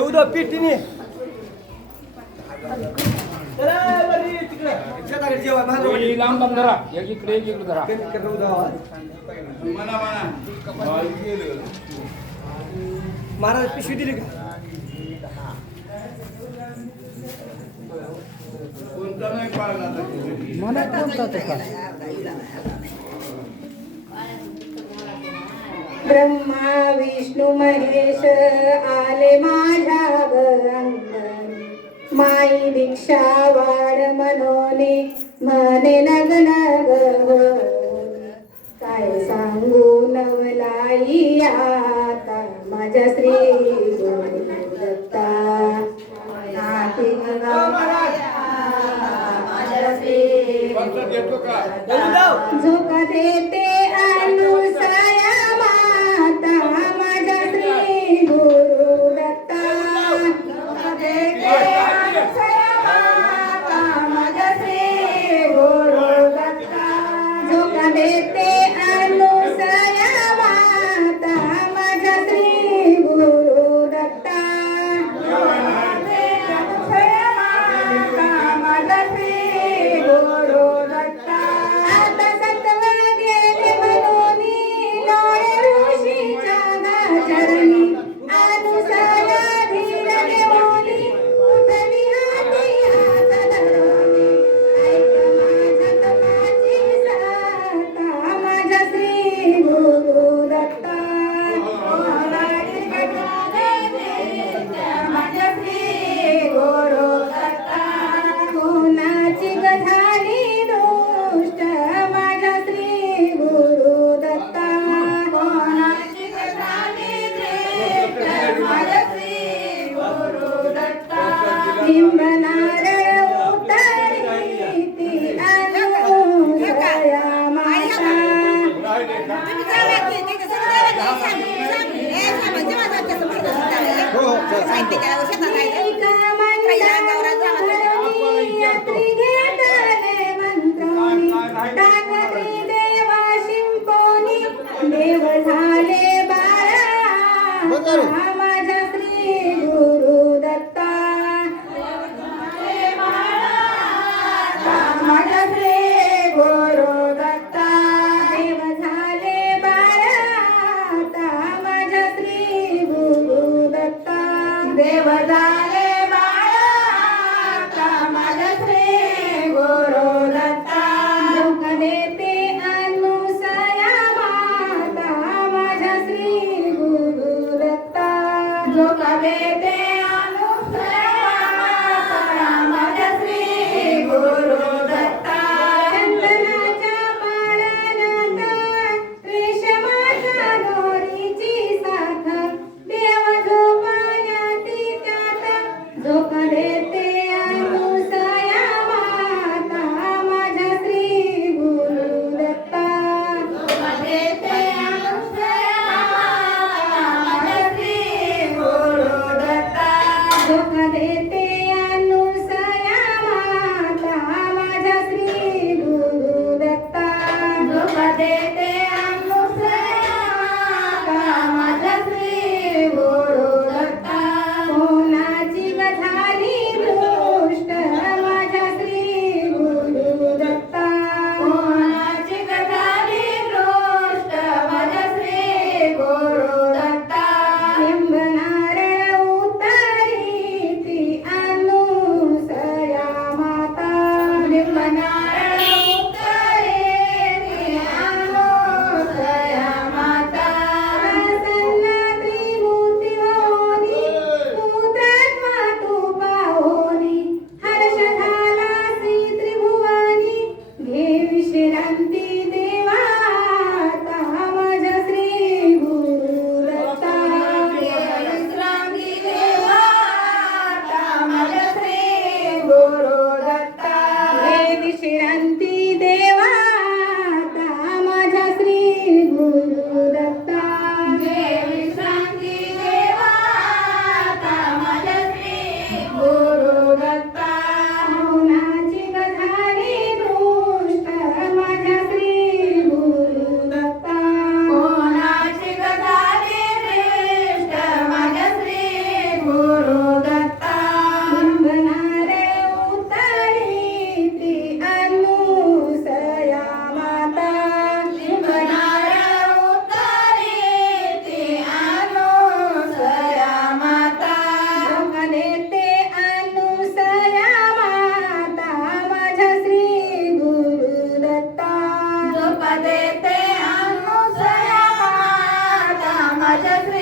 उद्या पिठीने लांब लांब धरा एक इकडे एक इकडे धरा महाराज पिशवी दिली का मला कोणता ते का ब्रह्मा विष्णू महेश आले माझ्या अंगण माई दीक्षा वाढ मनोने मने नग्न काय सांगू नवलाई आता माझ्या श्री गुरुदत्ता नाती माझ्या श्री झोका देते अनुसया माता माझ्या श्री गुरुदत्ता झोका देते अनुसया माता माझ्या श्री गुरुदत्ता झोका देते अनुसया माता माझ्या श्री गुरुदत्ता देव झाले बाळा माझ्या श्री गुरुदत्ता माझ्या श्री गुरुदत्ता देव झाले बाळा माझ्या श्री गुरुदत्ता देव माझ्या श्री